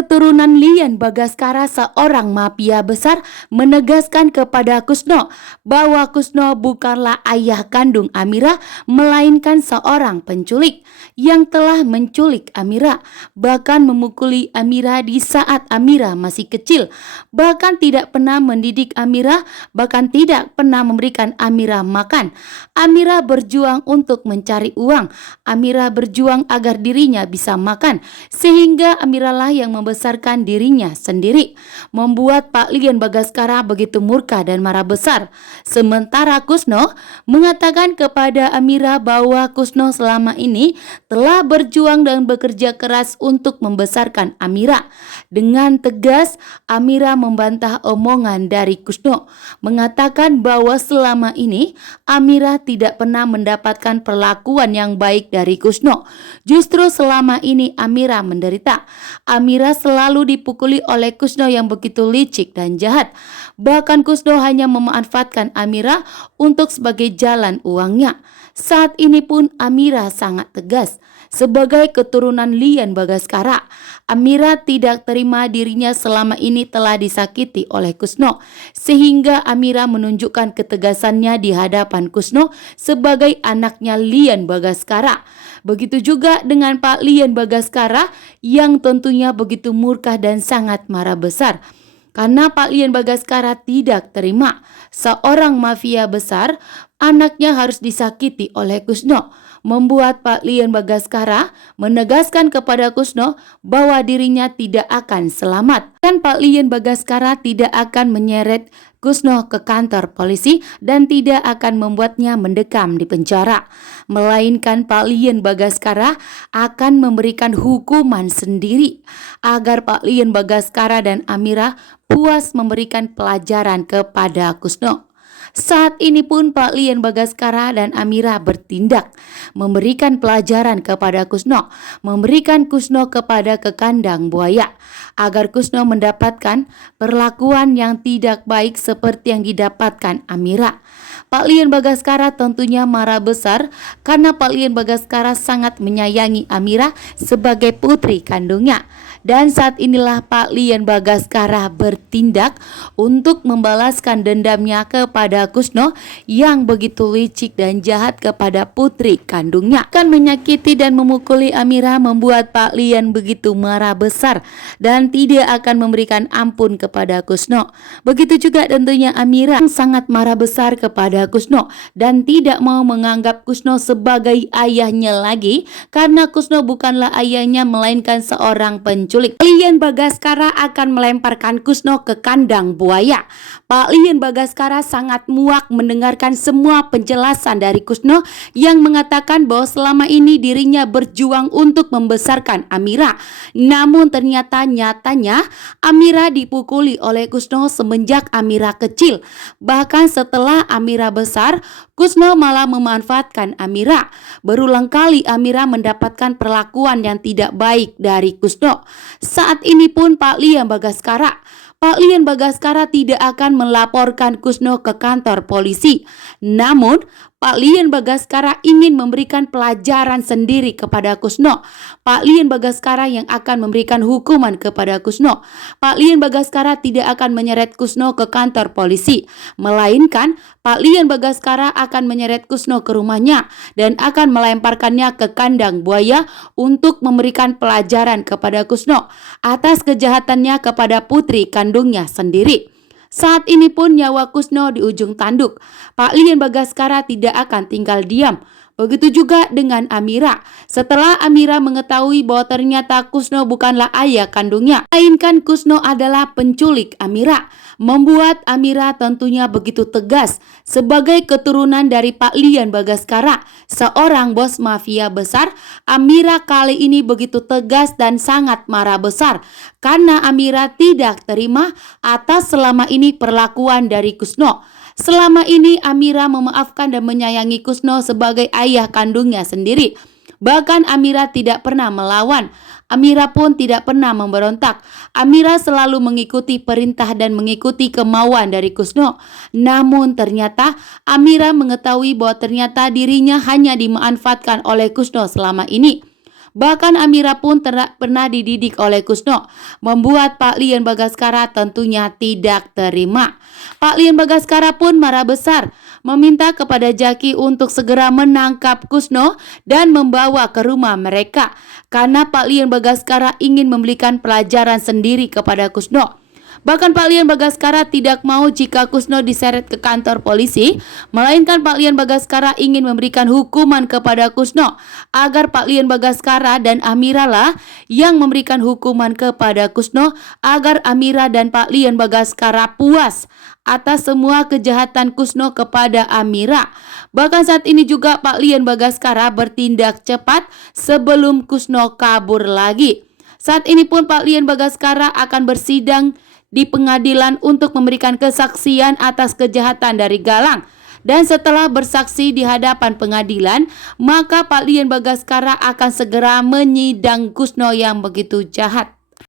keturunan Lian Bagaskara, seorang mafia besar, menegaskan kepada Kusno bahwa Kusno bukanlah ayah kandung Amira, melainkan seorang penculik yang telah menculik Amira, bahkan memukuli Amira di saat Amira masih kecil, bahkan tidak pernah mendidik Amira, bahkan tidak pernah memberikan Amira makan. Amira berjuang untuk mencari uang, Amira berjuang agar dirinya bisa makan, sehingga Amira lah yang membesarkan dirinya sendiri, membuat Pak Lian Bagaskara begitu murka dan marah besar. Sementara Kusno mengatakan kepada Amira bahwa Kusno selama ini telah berjuang dan bekerja keras untuk membesarkan Amira. Dengan tegas, Amira membantah omongan dari Kusno, mengatakan bahwa selama ini Amira tidak pernah mendapatkan perlakuan yang baik dari Kusno. Justru selama ini Amira menderita. Amira selalu dipukuli oleh Kusno yang begitu licik dan jahat. Bahkan Kusno hanya memanfaatkan Amira untuk sebagai jalan uangnya. Saat ini pun Amira sangat tegas. Sebagai keturunan Lian Bagaskara, Amira tidak terima dirinya selama ini telah disakiti oleh Kusno, sehingga Amira menunjukkan ketegasannya di hadapan Kusno sebagai anaknya Lian Bagaskara. Begitu juga dengan Pak Lian Bagaskara yang tentunya begitu murka dan sangat marah besar. Karena Pak Lian Bagaskara tidak terima seorang mafia besar anaknya harus disakiti oleh Kusno, membuat Pak Lian Bagaskara menegaskan kepada Kusno bahwa dirinya tidak akan selamat. Dan Pak Lian Bagaskara tidak akan menyeret Kusno ke kantor polisi dan tidak akan membuatnya mendekam di penjara, melainkan Pak Lian Bagaskara akan memberikan hukuman sendiri agar Pak Lian Bagaskara dan Amira puas memberikan pelajaran kepada Kusno. Saat ini pun Pak Lian Bagaskara dan Amira bertindak, memberikan pelajaran kepada Kusno, memberikan Kusno kepada ke kandang buaya, agar Kusno mendapatkan perlakuan yang tidak baik seperti yang didapatkan Amira. Pak Lian Bagaskara tentunya marah besar karena Pak Lian Bagaskara sangat menyayangi Amira sebagai putri kandungnya. Dan saat inilah Pak Lian Bagaskara bertindak untuk membalaskan dendamnya kepada Kusno yang begitu licik dan jahat kepada putri kandungnya. Akan menyakiti dan memukuli Amira membuat Pak Lian begitu marah besar dan tidak akan memberikan ampun kepada Kusno. Begitu juga tentunya Amira yang sangat marah besar kepada Kusno dan tidak mau menganggap Kusno sebagai ayahnya lagi karena Kusno bukanlah ayahnya melainkan seorang penculik. Lian Bagaskara akan melemparkan Kusno ke kandang buaya. Pak Lian Bagaskara sangat muak mendengarkan semua penjelasan dari Kusno yang mengatakan bahwa selama ini dirinya berjuang untuk membesarkan Amira. Namun ternyata nyatanya Amira dipukuli oleh Kusno semenjak Amira kecil. Bahkan setelah Amira besar, Kusno malah memanfaatkan Amira. Berulang kali Amira mendapatkan perlakuan yang tidak baik dari Kusno. Saat ini pun Pak Lian Bagaskara tidak akan melaporkan Kusno ke kantor polisi. Namun Pak Lian Bagaskara ingin memberikan pelajaran sendiri kepada Kusno. Pak Lian Bagaskara yang akan memberikan hukuman kepada Kusno. Pak Lian Bagaskara tidak akan menyeret Kusno ke kantor polisi, melainkan Pak Lian Bagaskara akan menyeret Kusno ke rumahnya dan akan melemparkannya ke kandang buaya untuk memberikan pelajaran kepada Kusno atas kejahatannya kepada putri kandungnya sendiri. Saat ini pun nyawa Kusno di ujung tanduk. Pak Lian Bagaskara tidak akan tinggal diam. Begitu juga dengan Amira. Setelah Amira mengetahui bahwa ternyata Kusno bukanlah ayah kandungnya, melainkan Kusno adalah penculik Amira, membuat Amira tentunya begitu tegas. Sebagai keturunan dari Pak Lian Bagaskara, seorang bos mafia besar, Amira kali ini begitu tegas dan sangat marah besar karena Amira tidak terima atas selama ini perlakuan dari Kusno. Selama ini Amira memaafkan dan menyayangi Kusno sebagai ayah kandungnya sendiri. Bahkan Amira tidak pernah melawan. Amira pun tidak pernah memberontak. Amira selalu mengikuti perintah dan mengikuti kemauan dari Kusno. Namun ternyata Amira mengetahui bahwa ternyata dirinya hanya dimanfaatkan oleh Kusno selama ini. Bahkan Amira pun pernah dididik oleh Kusno, membuat Pak Lian Bagaskara tentunya tidak terima. Pak Lian Bagaskara pun marah besar, meminta kepada Jaki untuk segera menangkap Kusno dan membawa ke rumah mereka, karena Pak Lian Bagaskara ingin memberikan pelajaran sendiri kepada Kusno. Bahkan Pak Lian Bagaskara tidak mau jika Kusno diseret ke kantor polisi, melainkan Pak Lian Bagaskara ingin memberikan hukuman kepada Kusno, agar Pak Lian Bagaskara dan Amira lah yang memberikan hukuman kepada Kusno, agar Amira dan Pak Lian Bagaskara puas atas semua kejahatan Kusno kepada Amira. Bahkan saat ini juga Pak Lian Bagaskara bertindak cepat sebelum Kusno kabur lagi. Saat ini pun Pak Lian Bagaskara akan bersidang di pengadilan untuk memberikan kesaksian atas kejahatan dari Galang. Dan setelah bersaksi di hadapan pengadilan, maka Pak Lian Bagaskara akan segera menyidang Kusno yang begitu jahat.